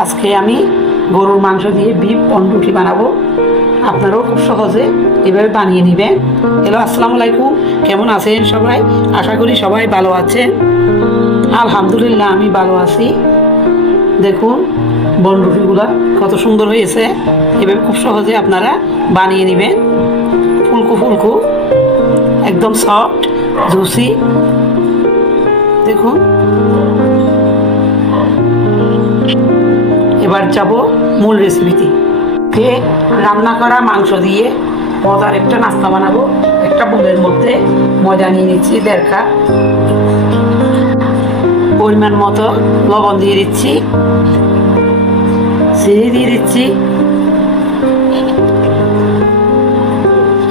আজকে আমি গরুর মাংস দিয়ে বিফ পন্ডুটি বানাবো। আপনারাও খুব সহজে এভাবে বানিয়ে নেবেন। হ্যালো, আসসালামু আলাইকুম। কেমন আছেন সবাই? আশা করি সবাই ভালো আছেন। আলহামদুলিল্লাহ, আমি ভালো আছি। দেখুন বনরুটিগুলো কত সুন্দর হয়েছে। এভাবে খুব সহজে আপনারা বানিয়ে নেবেন। ফুলকো ফুলকো, একদম সফট জুসি। দেখুন, এবার যাব মূল রেসিপিতে। রান্না করা মাংস দিয়ে মজার একটা নাস্তা বানাবো। একটা বোলের মধ্যে মজা নিয়ে নিচ্ছি 1.5 কাপ। পরিমাণ মতো লবণ দিয়ে দিচ্ছি, চিনি দিয়ে দিচ্ছি,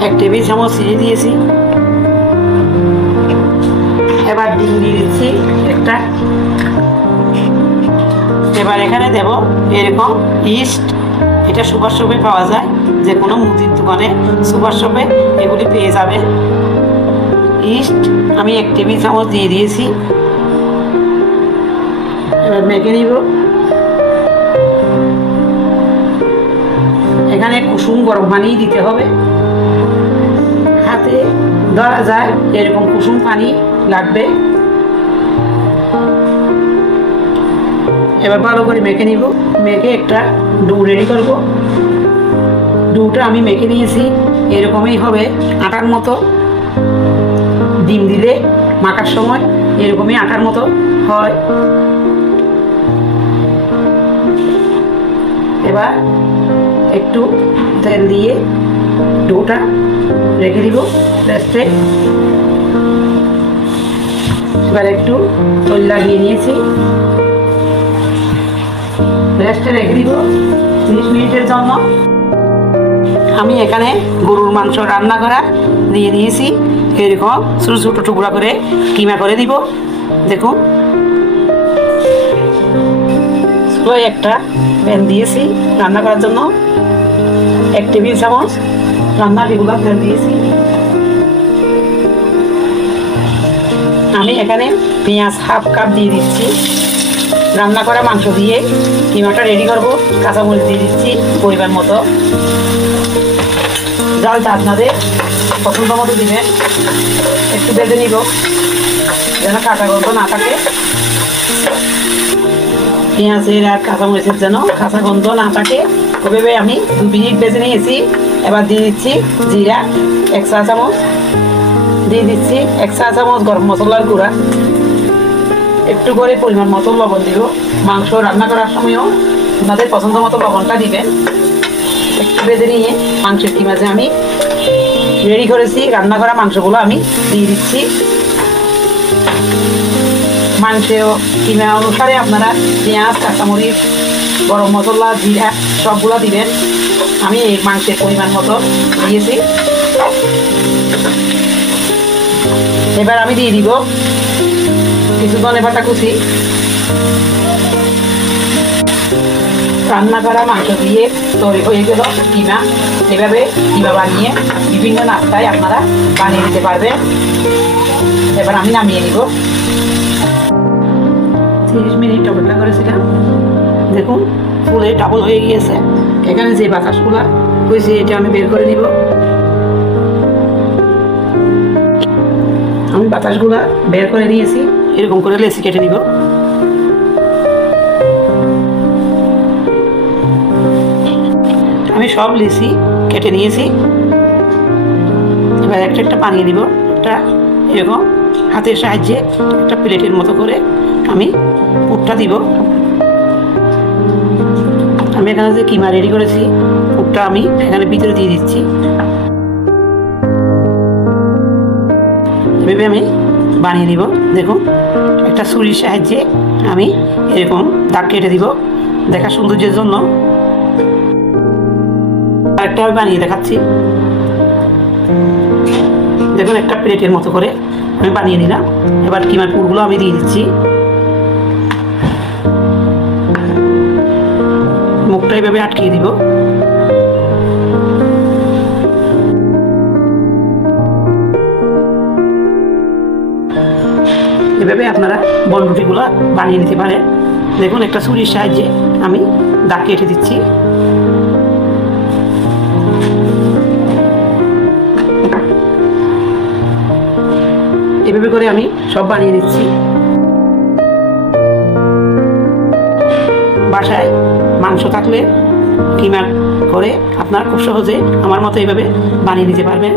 1 টেবিল চামচ চিনি দিয়েছি। এবার ডিম দিয়ে দিচ্ছি একটা। এবার এখানে দেব এরকম ইস্ট। এটা সুপার শপে পাওয়া যায়, যে কোনো মুদির দোকানে সুপার শপে এগুলি পেয়ে যাবে। ইস্ট আমি 1 টেবিল চামচ দিয়ে দিয়েছি। এবার মেখে নিব। এখানে কুসুম গরম পানি দিতে হবে। হাতে ধরা যায় এরকম কুসুম পানি লাগবে। এবার ভালো করে মেখে নিব। মেখে একটা ডো রেডি করব। ডোটা আমি মেখে নিয়েছি, এরকমই হবে আটার মতো। ডিম দিলে মাখার সময় এরকমই আটার মতো হয়। এবার একটু তেল দিয়ে ডোটা রেখে দিব রেস্টে। এবার একটু তেল লাগিয়ে নিয়েছি, রেস্টে রেখে দিব 30 মিনিটের জন্য। আমি এখানে গরুর মাংস রান্না করা দিয়ে দিয়েছি। এরকম ছোটো ছোটো টুকরা করে কিমা করে দিব। দেখুন, একটা প্যান দিয়েছি রান্না করার জন্য। 1 টেবিল চামচ রান্না রেগুলার তেল দিয়েছি। আমি এখানে পেঁয়াজ 1/2 কাপ দিয়ে দিচ্ছি। রান্না করা মাংস দিয়ে কিমাটা রেডি করব। কাঁচামরিচ দিয়ে দিচ্ছি পরিমাণ মতো। জালটা আপনাদের পছন্দ মতো দিবেন। একটু বেঁধে নিব যেন কাঁচা গন্ধ না থাকে। পেঁয়াজের আর কাঁচামরিচের যেন কাঁচা গন্ধ না থাকে, ওভাবে আমি 2 মিনিট বেজে নিয়েছি। এবার দিয়ে দিচ্ছি জিরা 1 চা চামচ, দিয়ে দিচ্ছি 1 চা চামচ গরম মশলার গুঁড়া। একটু করে পরিমাণ মতো লবণ দিব। মাংস রান্না করার সময়ও আপনাদের পছন্দ মতো লবণটা দিবেন। একটু বেঁধে নিয়ে মাংসের কিমাতে আমি রেডি করেছি রান্না করা মাংসগুলো আমি দিয়ে দিচ্ছি। মাংসেও কিমা অনুসারে আপনারা পেঁয়াজ, কাঁচামরিচ, গরম মশলা, জিরা সবগুলো দিবেন। আমি এই মাংসের পরিমাণ মতো দিয়েছি। এবার আমি দিয়ে দিব কিছু ধনে পাতা কুচি। রান্না করা মাংস দিয়ে তৈরি হয়ে গেল কিমা। এভাবে কিমা বানিয়ে বিভিন্ন নাস্তায় আপনারা বানিয়ে দিতে পারবেন। এবার আমি নামিয়ে নিব। 30 মিনিট অপেক্ষা করেছিলাম। দেখুন ফুলে ডাবল হয়ে গিয়েছে। এখানে যে বাতাসগুলো হয়েছে এটা আমি বের করে নিব। আমি বাতাসগুলো বের করে নিয়েছি। এরকম করে লেচি কেটে নিব। আমি সব লেচি কেটে নিয়েছি। এবার একটা একটা বানিয়ে নিব। একটা এরকম হাতের সাহায্যে একটা প্লেটের মতো করে আমি পুরটা দিব। আমি এখানে যে কিমা রেডি করেছি পুরটা আমি এখানে ভিতরে দিয়ে দিচ্ছি। এভাবে আমি বানিয়ে নিব। দেখুন, একটা ছুরির সাহায্যে আমি এরকম দাগ কেটে দিব দেখার সৌন্দর্যের জন্য। আরেকটা আমি বানিয়ে দেখাচ্ছি। দেখুন, একটা প্লেটের মতো করে আমি বানিয়ে নিলাম। এবার কিমার পুরগুলো আমি দিয়ে দিচ্ছি। মুখটা এভাবে আটকিয়ে দিব। এভাবে আপনারা বনরুটিগুলো বানিয়ে নিতে পারেন। দেখুন একটা ছুরির সাহায্যে আমি দাগ কেটে দিচ্ছি। এভাবে করে আমি সব বানিয়ে নিচ্ছি। বাসায় মাংস থাকলে কিমা করে আপনারা খুব সহজে আমার মতো এইভাবে বানিয়ে নিতে পারবেন।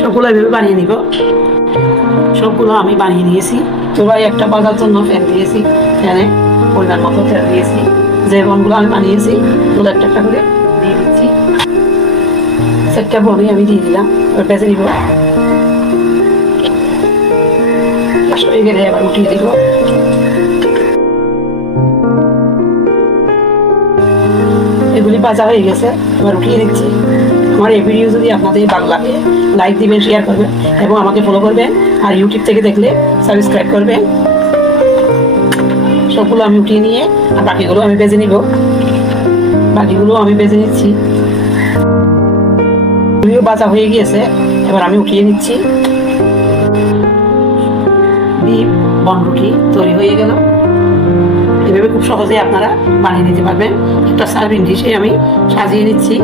সবগুলো এইভাবে বানিয়ে নিব। সবগুলো আমি বানিয়ে নিয়েছি। চুলায় একটা বাজার জন্য ফ্যান দিয়েছি, ফ্যানে পরিমাণ মতো তেল দিয়েছি। যে বনগুলো আমি বানিয়েছি ওগুলো একটা একটা করে দিয়ে দিচ্ছি। সেটটা বনে আমি দিয়ে দিলাম, এবার বেজে নিব। হয়ে গেলে এবার উঠিয়ে দিব। এগুলি ভাজা হয়ে গেছে, এবার উঠিয়ে দিচ্ছি। আমার এই ভিডিও যদি আপনাদের ভালো লাগে লাইক দিবেন, শেয়ার করবেন এবং আমাকে ফলো করবেন। আর ইউটিউব থেকে দেখলে সাবস্ক্রাইব করবেন। সবগুলো আমি উঠিয়ে নিয়ে আর বাকিগুলো আমি ভেজে নিব। বাকিগুলো আমি ভেজে নিচ্ছি। এগুলিও ভাজা হয়ে গিয়েছে, এবার আমি উঠিয়ে নিচ্ছি। বিফ বনরুটি তৈরি হয়ে গেল। এভাবে খুব সহজে আপনারা বানিয়ে নিতে পারবেন। একটা সার্ভিং ডিশে আমি সাজিয়ে নিচ্ছি।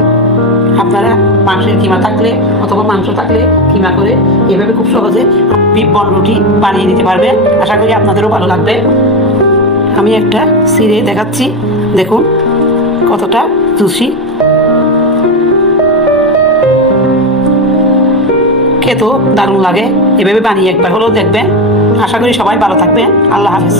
আপনারা মাংসের কিমা থাকলে অথবা মাংস থাকলে কিমা করে এভাবে খুব সহজে বিফ বনরুটি বানিয়ে নিতে পারবেন। আশা করি আপনাদেরও ভালো লাগবে। আমি একটা ছিঁড়ে দেখাচ্ছি, দেখুন কতটা জুসি। খেতেও দারুণ লাগে। এভাবে বানিয়ে একবার হলেও দেখবেন। আশা করি সবাই ভালো থাকবেন। আল্লাহ হাফেজ।